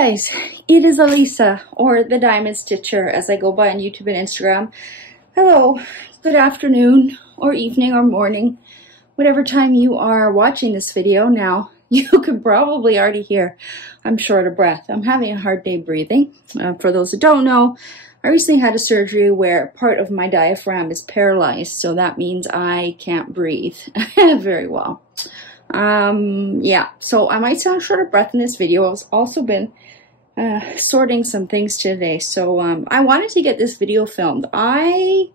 guys, it is Elisa, or the Diamond Stitcher as I go by on YouTube and Instagram. Hello, good afternoon or evening or morning, whatever time you are watching this video. Now, you can probably already hear I'm short of breath. I'm having a hard day breathing. For those who don't know, I recently had a surgery where part of my diaphragm is paralyzed, so that means I can't breathe very well. Yeah, so I might sound short of breath in this video. I've also been sorting some things today, so I wanted to get this video filmed. I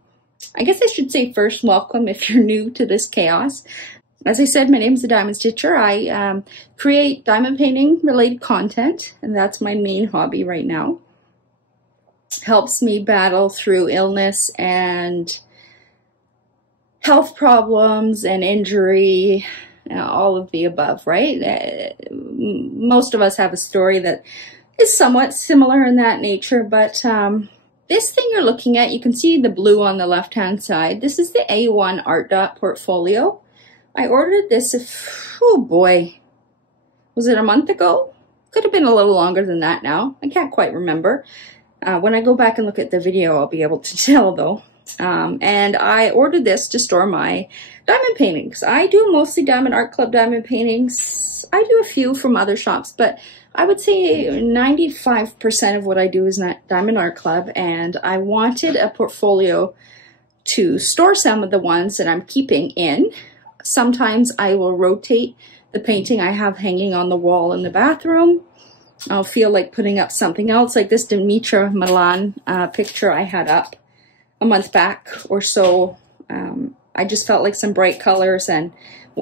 guess I should say first, welcome if you're new to this chaos. As I said, my name is the Diamond Stitcher. I create diamond painting related content, and that's my main hobby right now. Helps me battle through illness and health problems and injury, all of the above, right? Most of us have a story that is somewhat similar in that nature, but this thing you're looking at, you can see the blue on the left-hand side. This is the A1 artdot portfolio. I ordered this, oh boy, was it a month ago? Could have been a little longer than that now. I can't quite remember. When I go back and look at the video, I'll be able to tell though. And I ordered this to store my diamond paintings. I do mostly Diamond Art Club diamond paintings. I do a few from other shops, but I would say 95% of what I do is not Diamond Art Club, and I wanted a portfolio to store some of the ones that I'm keeping in. Sometimes I will rotate the painting I have hanging on the wall in the bathroom. I'll feel like putting up something else, like this Dimitra Milan picture I had up a month back or so. I just felt like some bright colors, and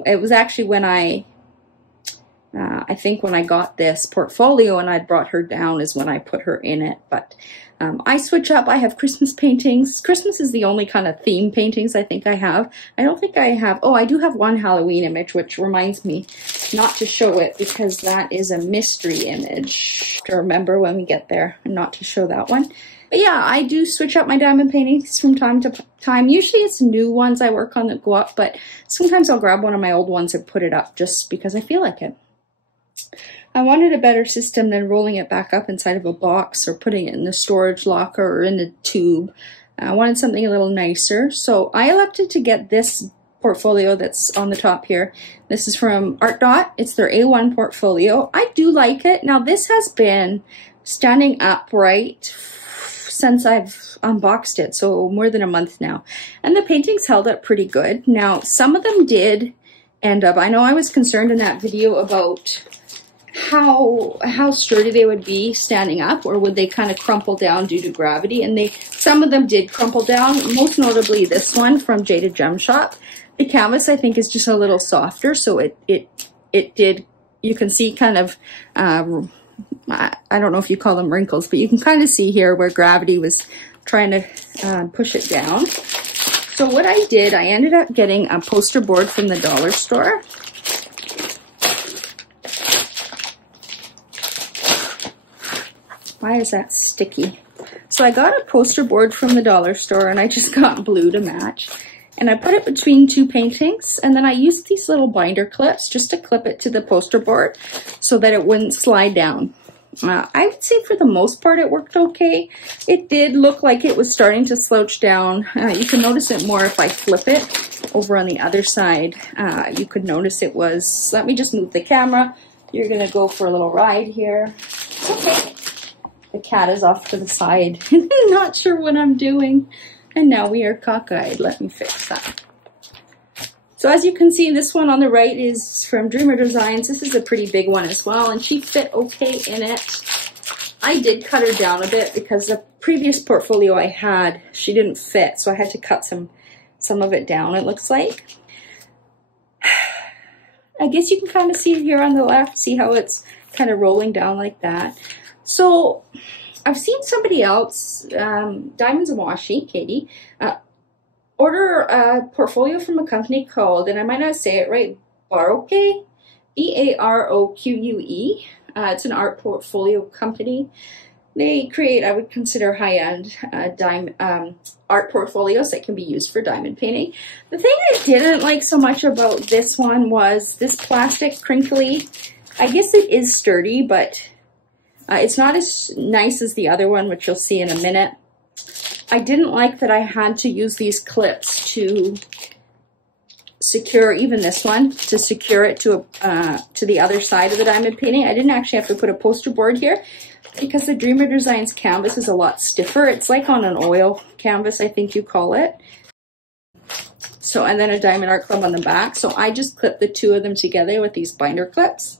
it was actually when I think when I got this portfolio and I'd brought her down is when I put her in it. But I switch up. I have Christmas paintings. Christmas is the only kind of theme paintings I think I have. I don't think I have, oh, I do have one Halloween image, which reminds me not to show it because that is a mystery image to remember when we get there, and not to show that one. But yeah, I do switch up my diamond paintings from time to time. Usually it's new ones I work on that go up, but sometimes I'll grab one of my old ones and put it up just because I feel like it. I wanted a better system than rolling it back up inside of a box or putting it in the storage locker or in a tube. I wanted something a little nicer, so I elected to get this portfolio that's on the top here. This is from artdot. It's their A1 portfolio. I do like it. Now this has been standing upright since I've unboxed it, so more than a month now. And the paintings held up pretty good. Now, some of them did end up, I know I was concerned in that video about how sturdy they would be standing up, or would they kind of crumple down due to gravity, and some of them did crumple down, most notably this one from Jaded Gem Shop. The canvas I think is just a little softer, so it did, you can see kind of, I don't know if you call them wrinkles, but you can kind of see here where gravity was trying to push it down. So what I did, I ended up getting a poster board from the dollar store. Why is that sticky? So I got a poster board from the dollar store, and I just got blue to match. And I put it between two paintings, and then I used these little binder clips just to clip it to the poster board so that it wouldn't slide down. I would say for the most part it worked okay. It did look like it was starting to slouch down. You can notice it more if I flip it over on the other side. You could notice it was, let me just move the camera. You're gonna go for a little ride here. Okay. The cat is off to the side. Not sure what I'm doing. And now we are cockeyed. Let me fix that. So as you can see, this one on the right is from Dreamer Designs. This is a pretty big one as well, and she fit okay in it. I did cut her down a bit because the previous portfolio I had, she didn't fit, so I had to cut some of it down, it looks like. I guess you can kind of see it here on the left, see how it's kind of rolling down like that. So I've seen somebody else, Diamonds and Washi, Katie, order a portfolio from a company called, and I might not say it right, Baroque, B-A-R-O-Q-U-E. It's an art portfolio company. They create, I would consider, high-end art portfolios that can be used for diamond painting. The thing I didn't like so much about this one was this plastic crinkly. I guess it is sturdy, but It's not as nice as the other one, which you'll see in a minute. I didn't like that I had to use these clips to secure, even this one, to secure it to the other side of the diamond painting. I didn't actually have to put a poster board here because the Dreamer Designs canvas is a lot stiffer. It's like on an oil canvas, I think you call it. So, and then a Diamond Art Club on the back. So I just clipped the two of them together with these binder clips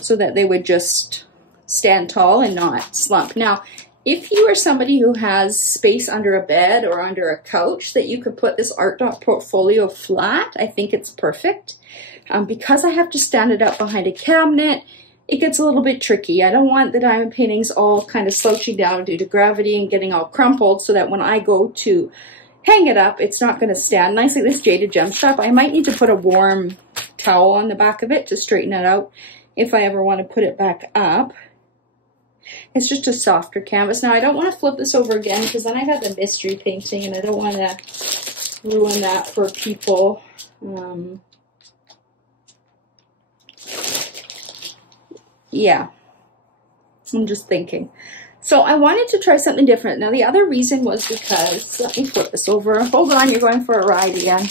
so that they would just stand tall and not slump. Now, if you are somebody who has space under a bed or under a couch that you could put this artdot portfolio flat, I think it's perfect. Because I have to stand it up behind a cabinet, it gets a little bit tricky. I don't want the diamond paintings all kind of slouching down due to gravity and getting all crumpled, so that when I go to hang it up, it's not going to stand nice like this jaded gem strap. I might need to put a warm towel on the back of it to straighten it out if I ever want to put it back up. It's just a softer canvas. Now, I don't want to flip this over again because then I've had the mystery painting and I don't want to ruin that for people. Yeah, I'm just thinking. So I wanted to try something different. Now, the other reason was because, let me flip this over. Hold on, you're going for a ride again.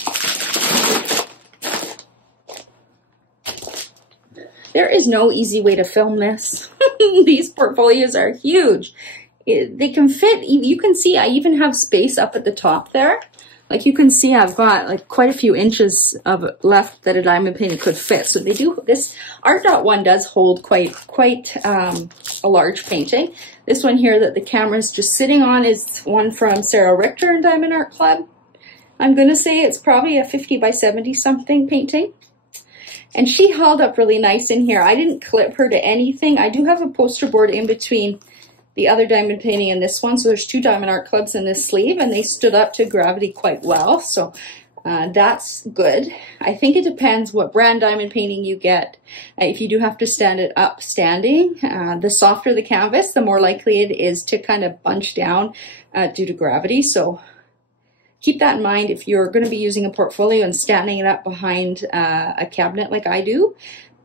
There is no easy way to film this. These portfolios are huge. They can fit, you can see I even have space up at the top there. Like you can see I've got like quite a few inches of left that a diamond painting could fit. So they do, this artdot one does hold quite a large painting. This one here that the camera is just sitting on is one from Sarah Richter in Diamond Art Club. I'm going to say it's probably a 50 by 70 something painting. And she held up really nice in here. I didn't clip her to anything. I do have a poster board in between the other diamond painting and this one. So there's two Diamond Art Clubs in this sleeve and they stood up to gravity quite well. So that's good. I think it depends what brand diamond painting you get. If you do have to stand it up standing, the softer the canvas, the more likely it is to kind of bunch down due to gravity. So keep that in mind if you're going to be using a portfolio and standing it up behind a cabinet like I do.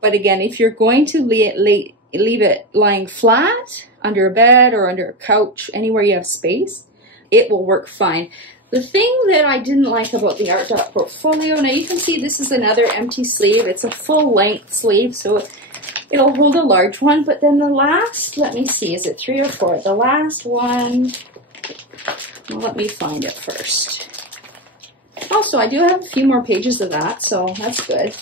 But again, if you're going to leave it lying flat under a bed or under a couch, anywhere you have space, it will work fine. The thing that I didn't like about the artdot portfolio, now you can see this is another empty sleeve. It's a full length sleeve, so it'll hold a large one. But then the last, let me see, is it 3 or 4? The last one, well, let me find it first. Also, I do have a few more pages of that, so that's good.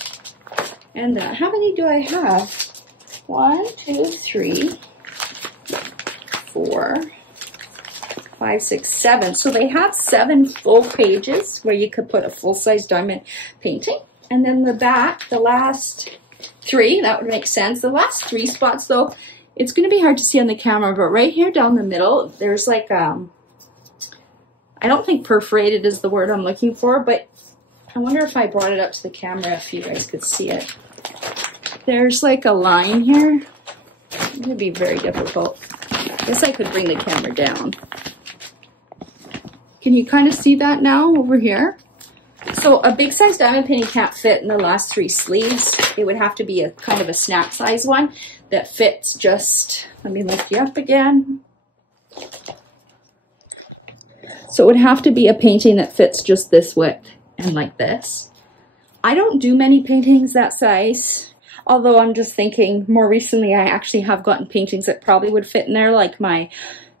And how many do I have? 1, 2, 3, 4, 5, 6, 7. So they have 7 full pages where you could put a full-size diamond painting. And then the back, the last 3, that would make sense. The last 3 spots, though, it's going to be hard to see on the camera, but right here down the middle, there's like, I don't think perforated is the word I'm looking for, but I wonder if I brought it up to the camera if you guys could see it. There's like a line here. It would be very difficult. I guess I could bring the camera down. Can you kind of see that now over here? So a big size diamond painting can't fit in the last 3 sleeves. It would have to be a kind of a snack size one that fits just, let me lift you up again. So it would have to be a painting that fits just this width and like this. I don't do many paintings that size. Although I'm just thinking more recently I actually have gotten paintings that probably would fit in there, like my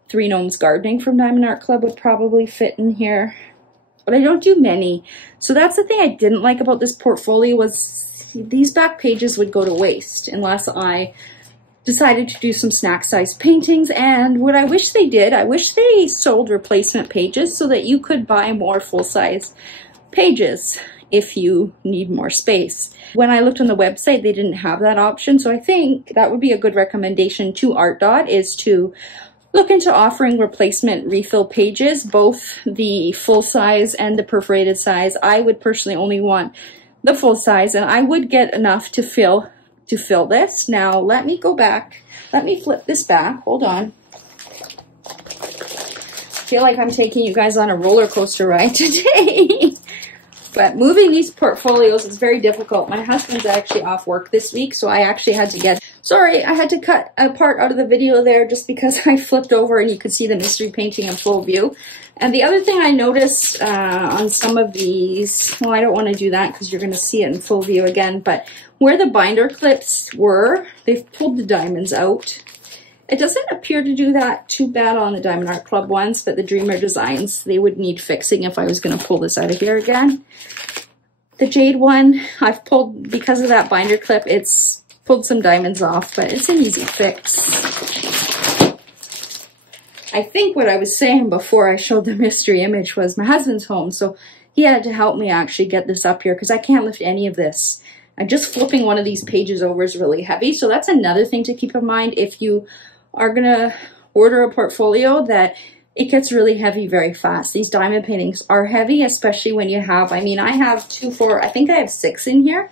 3 Gnomes Gardening from Diamond Art Club would probably fit in here. But I don't do many. So that's the thing I didn't like about this portfolio was these back pages would go to waste unless I decided to do some snack size paintings. And what I wish they did, I wish they sold replacement pages so that you could buy more full-size pages if you need more space. When I looked on the website, they didn't have that option. So I think that would be a good recommendation to artdot is to look into offering replacement refill pages, both the full size and the perforated size. I would personally only want the full size, and I would get enough to fill this. Now let me go back. Let me flip this back. Hold on. I feel like I'm taking you guys on a roller coaster ride today. But moving these portfolios is very difficult. My husband's actually off work this week, so I actually had to get Sorry, I had to cut a part out of the video there just because I flipped over and you could see the mystery painting in full view. And the other thing I noticed on some of these, well, I don't want to do that because you're going to see it in full view again, but where the binder clips were, they've pulled the diamonds out. It doesn't appear to do that too bad on the Diamond Art Club ones, but the Dreamer designs, they would need fixing if I was going to pull this out of here again. The Jade one, I've pulled, because of that binder clip, it's pulled some diamonds off, but it's an easy fix. I think what I was saying before I showed the mystery image was my husband's home, so he had to help me actually get this up here because I can't lift any of this. And just flipping one of these pages over is really heavy, so that's another thing to keep in mind if you are going to order a portfolio, that it gets really heavy very fast. These diamond paintings are heavy, especially when you have, I mean, I have 2, 4, I think I have 6 in here,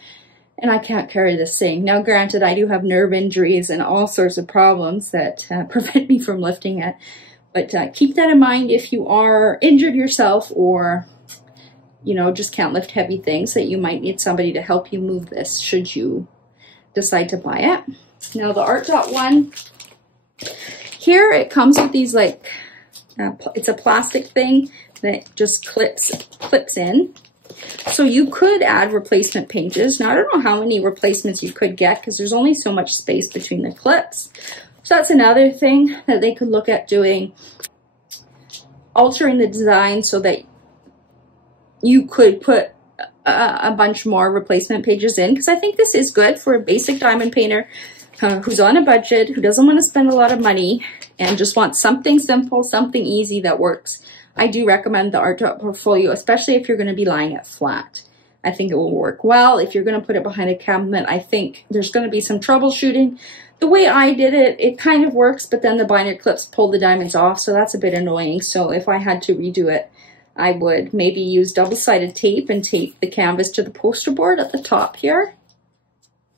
and I can't carry this thing. Now, granted, I do have nerve injuries and all sorts of problems that prevent me from lifting it, but keep that in mind if you are injured yourself or, you know, just can't lift heavy things, that you might need somebody to help you move this should you decide to buy it. Now, the artdot one, here it comes with these like, it's a plastic thing that just clips in. So you could add replacement pages. Now, I don't know how many replacements you could get because there's only so much space between the clips. So that's another thing that they could look at doing, altering the design so that you could put a bunch more replacement pages in, because I think this is good for a basic diamond painter who's on a budget, who doesn't want to spend a lot of money and just wants something simple, something easy that works. I do recommend the artdot portfolio, especially if you're going to be lying it flat. I think it will work well. If you're going to put it behind a cabinet, I think there's going to be some troubleshooting. The way I did it, it kind of works, but then the binder clips pull the diamonds off, so that's a bit annoying. So if I had to redo it, I would maybe use double-sided tape and tape the canvas to the poster board at the top here.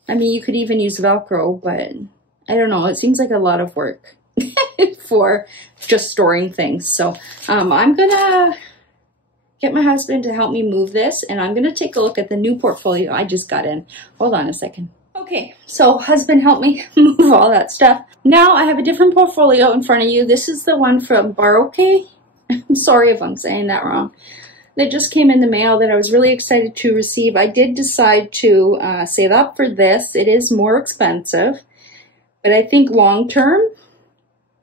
I mean, you could even use Velcro, but I don't know. It seems like a lot of work for just storing things. So I'm going to get my husband to help me move this, and I'm going to take a look at the new portfolio I just got in. Hold on a second. Okay, so husband helped me move all that stuff. Now I have a different portfolio in front of you. This is the one from Baroque. I'm sorry if I'm saying that wrong. That just came in the mail that I was really excited to receive. I did decide to save up for this. It is more expensive, but I think long term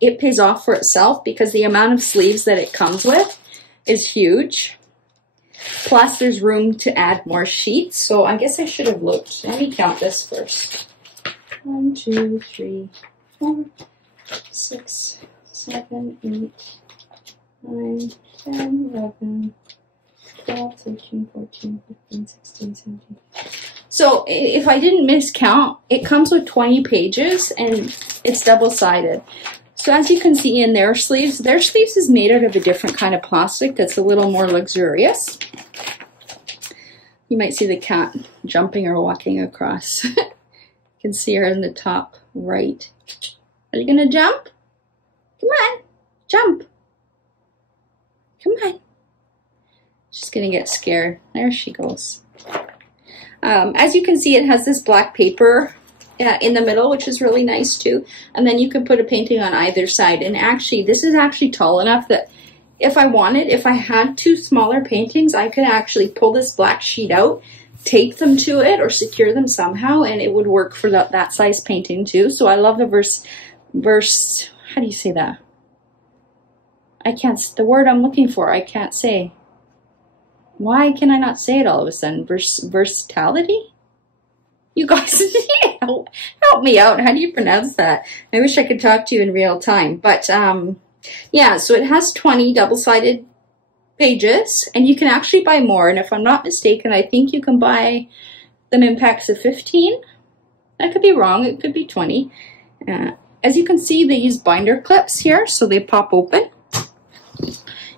it pays off for itself because the amount of sleeves that it comes with is huge. Plus there's room to add more sheets. So I guess I should have looked. Let me count this first. 1, 2, 3, 4, 6, 7, 8, 9, 10, 11, 12, 13, 14, 15, 16, 17. So if I didn't miscount, it comes with 20 pages and it's double-sided. So as you can see in their sleeves is made out of a different kind of plastic that's a little more luxurious. You might see the cat jumping or walking across. You can see her in the top right. Are you gonna jump? Come on, jump. Come on. She's gonna get scared. There she goes. As you can see, it has this black paper in the middle, which is really nice too. And then you can put a painting on either side. And actually, this is actually tall enough that if I had 2 smaller paintings, I could actually pull this black sheet out, tape them to it, or secure them somehow, and it would work for that size painting too. So I love the verse, how do you say that? The word I'm looking for, I can't say. Why can I not say it all of a sudden? Versatility? You guys, help me out. How do you pronounce that? I wish I could talk to you in real time. But yeah, so it has 20 double-sided pages, and you can actually buy more. And if I'm not mistaken, I think you can buy them in packs of 15. I could be wrong. It could be 20. As you can see, they use binder clips here, so they pop open.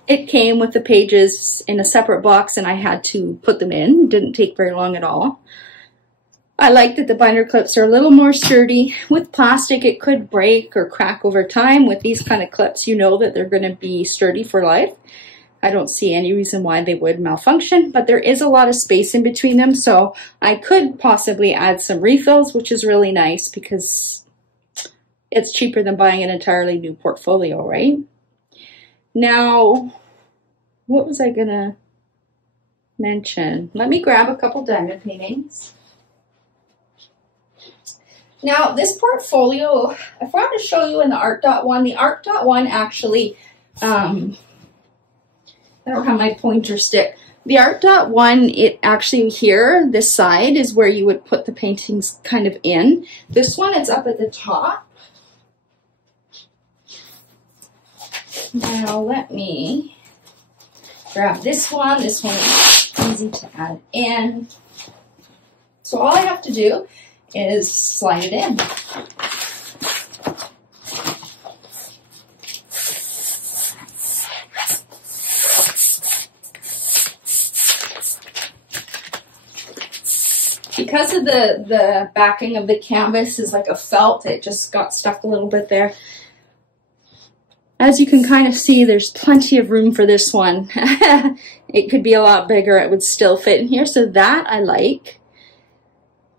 It came with the pages in a separate box, and I had to put them in. It didn't take very long at all. I like that the binder clips are a little more sturdy. With plastic, it could break or crack over time. With these kind of clips, you know that they're going to be sturdy for life. I don't see any reason why they would malfunction, but there is a lot of space in between them, so I could possibly add some refills, which is really nice because it's cheaper than buying an entirely new portfolio, right? Now, what was I gonna mention? Let me grab a couple diamond paintings. Now, this portfolio, I forgot to show you in the artdot one. The artdot one actually, I don't have my pointer stick. The artdot one, it actually here, this side is where you would put the paintings kind of in. This one, it's up at the top. Now, let me grab this one. This one is easy to add in. So all I have to do is slide it in. Because of the backing of the canvas is like a felt, it just got stuck a little bit there. As you can kind of see, there's plenty of room for this one. It could be a lot bigger, it would still fit in here, so that I like.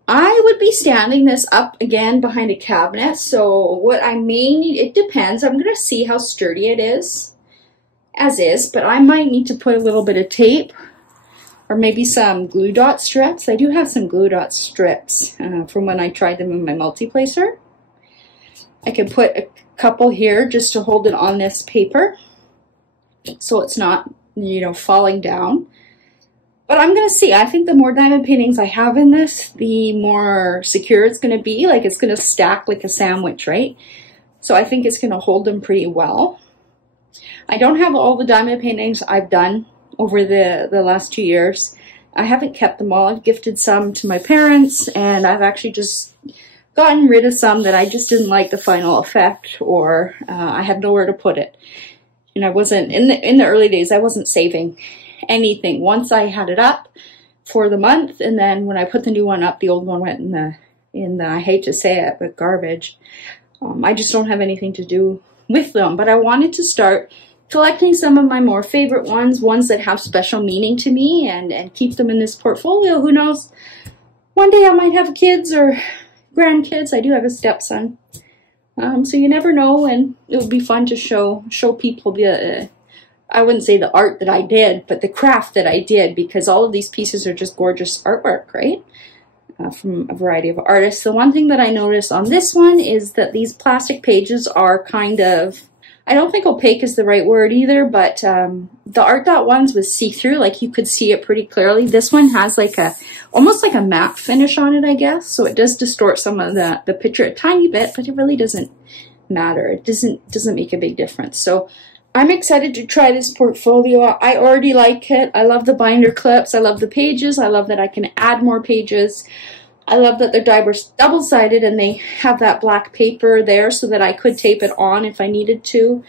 I would be standing this up again behind a cabinet, so what I may need, it depends. I'm going to see how sturdy it is, as is, but I might need to put a little bit of tape or maybe some glue dot strips. I do have some glue dot strips from when I tried them in my multi-placer. I could put a couple here just to hold it on this paper so it's not, you know, falling down. But I'm going to see. I think the more diamond paintings I have in this, the more secure it's going to be. Like, it's going to stack like a sandwich, right? So I think it's going to hold them pretty well. I don't have all the diamond paintings I've done over the last 2 years. I haven't kept them all. I've gifted some to my parents, and I've actually just gotten rid of some that I just didn't like the final effect, or I had nowhere to put it. And I wasn't, in the early days, I wasn't saving anything. Once I had it up for the month, and then when I put the new one up, the old one went in the I hate to say it, but garbage. I just don't have anything to do with them. But I wanted to start collecting some of my more favorite ones that have special meaning to me, and keep them in this portfolio. Who knows? One day I might have kids or grandkids. I do have a stepson. So you never know, and it would be fun to show people the I wouldn't say the art that I did, but the craft that I did, because all of these pieces are just gorgeous artwork, right? From a variety of artists. The one thing that I noticed on this one is that these plastic pages are kind of, I don't think opaque is the right word either, but the artdot ones was see-through, like you could see it pretty clearly. This one has like almost like a matte finish on it, I guess. So it does distort some of the picture a tiny bit, but it really doesn't matter. It doesn't make a big difference. So I'm excited to try this portfolio. I already like it. I love the binder clips. I love the pages. I love that I can add more pages. I love that they're double-sided and they have that black paper there so that I could tape it on if I needed to.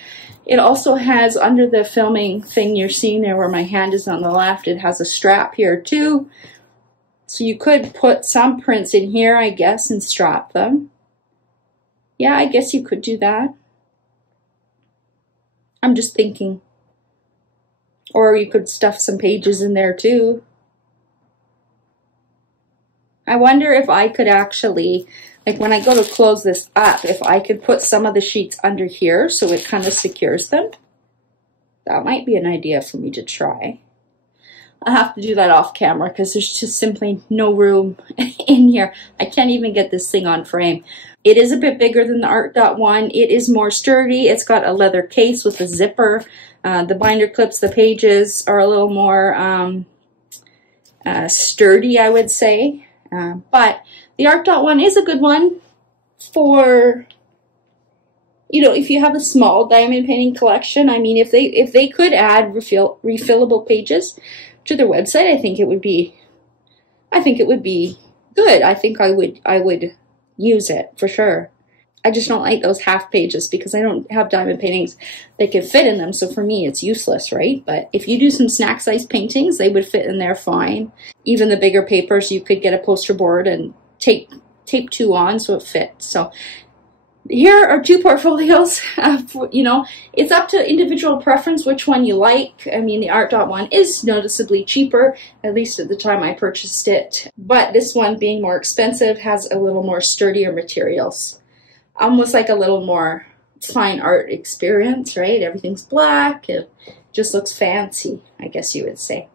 It also has, under the filming thing you're seeing there where my hand is on the left, it has a strap here too. So you could put some prints in here, I guess, and strap them. Yeah, I guess you could do that. I'm just thinking. Or you could stuff some pages in there too. I wonder if I could actually, like when I go to close this up, if I could put some of the sheets under here so it kind of secures them. That might be an idea for me to try. I have to do that off camera because there's just simply no room in here. I can't even get this thing on frame. It is a bit bigger than the artdot one. It is more sturdy. It's got a leather case with a zipper. The binder clips, the pages are a little more sturdy, I would say. But the artdot one is a good one for, you know, if you have a small diamond painting collection. I mean, if they could add refillable pages to their website, I think it would be good. I think I would use it for sure. I just don't like those half pages because I don't have diamond paintings that can fit in them. So for me, it's useless, right? But if you do some snack size paintings, they would fit in there fine. Even the bigger papers, you could get a poster board and tape 2 on so it fits. So here are 2 portfolios. You know, it's up to individual preference which one you like. I mean, the artdot one is noticeably cheaper, at least at the time I purchased it. But this one, being more expensive, has a little more sturdier materials. almost like a little more fine art experience, right? Everything's black. It just looks fancy, I guess you would say.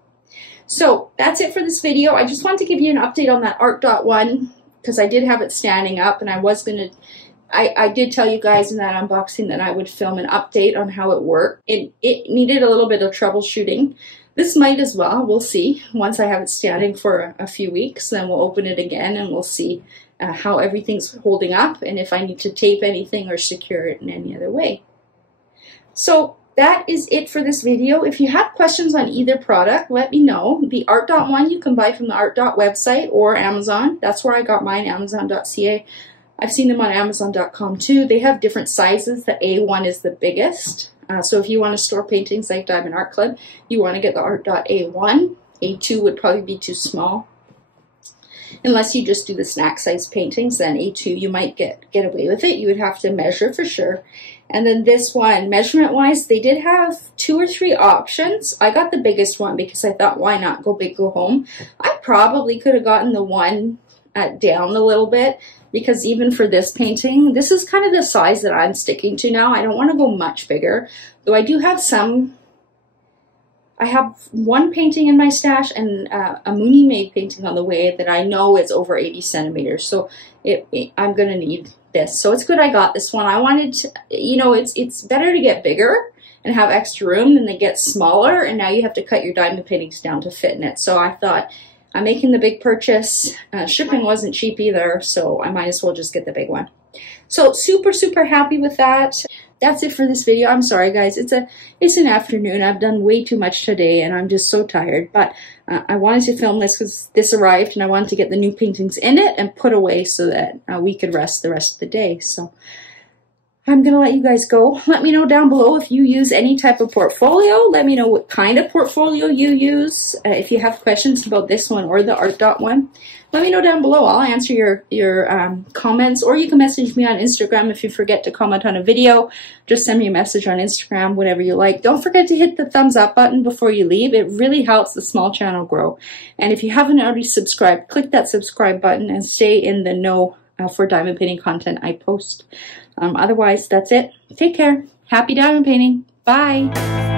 So that's it for this video. I just wanted to give you an update on that artdot one because I did have it standing up, and I was going to, I did tell you guys in that unboxing that I would film an update on how it worked. It needed a little bit of troubleshooting. This might as well, we'll see. Once I have it standing for a few weeks, then we'll open it again and we'll see how everything's holding up and if I need to tape anything or secure it in any other way. So that is it for this video. If you have questions on either product, let me know. The artdot one you can buy from the artdot website or Amazon. That's where I got mine, amazon.ca. I've seen them on amazon.com too. They have different sizes. The A1 is the biggest. So if you want to store paintings like Diamond Art Club, you want to get the artdot A1. A2 would probably be too small. Unless you just do the snack size paintings, then A2 you might get away with it. You would have to measure for sure. And then this one, measurement wise, they did have 2 or 3 options. I got the biggest one because I thought, why not go big, go home? I probably could have gotten the one down a little bit, because even for this painting, this is kind of the size that I'm sticking to now. I don't want to go much bigger, though I do have some. I have one painting in my stash and a Mooney made painting on the way that I know is over 80 centimeters. So I'm going to need this. So it's good I got this one. I wanted to, you know, it's better to get bigger and have extra room than they get smaller. And now you have to cut your diamond paintings down to fit in it. So I thought, I'm making the big purchase. Shipping wasn't cheap either, so I might as well just get the big one. So super, super happy with that. That's it for this video. I'm sorry, guys. It's an afternoon. I've done way too much today, and I'm just so tired. But I wanted to film this because this arrived, and I wanted to get the new paintings in it and put away so that we could rest the rest of the day. So I'm going to let you guys go. Let me know down below if you use any type of portfolio. Let me know what kind of portfolio you use. If you have questions about this one or the artdot one, let me know down below. I'll answer your comments, or you can message me on Instagram if you forget to comment on a video. Just send me a message on Instagram, whatever you like. Don't forget to hit the thumbs up button before you leave. It really helps the small channel grow. And if you haven't already subscribed, click that subscribe button and stay in the know for diamond painting content I post. Otherwise, that's it. Take care. Happy diamond painting. Bye.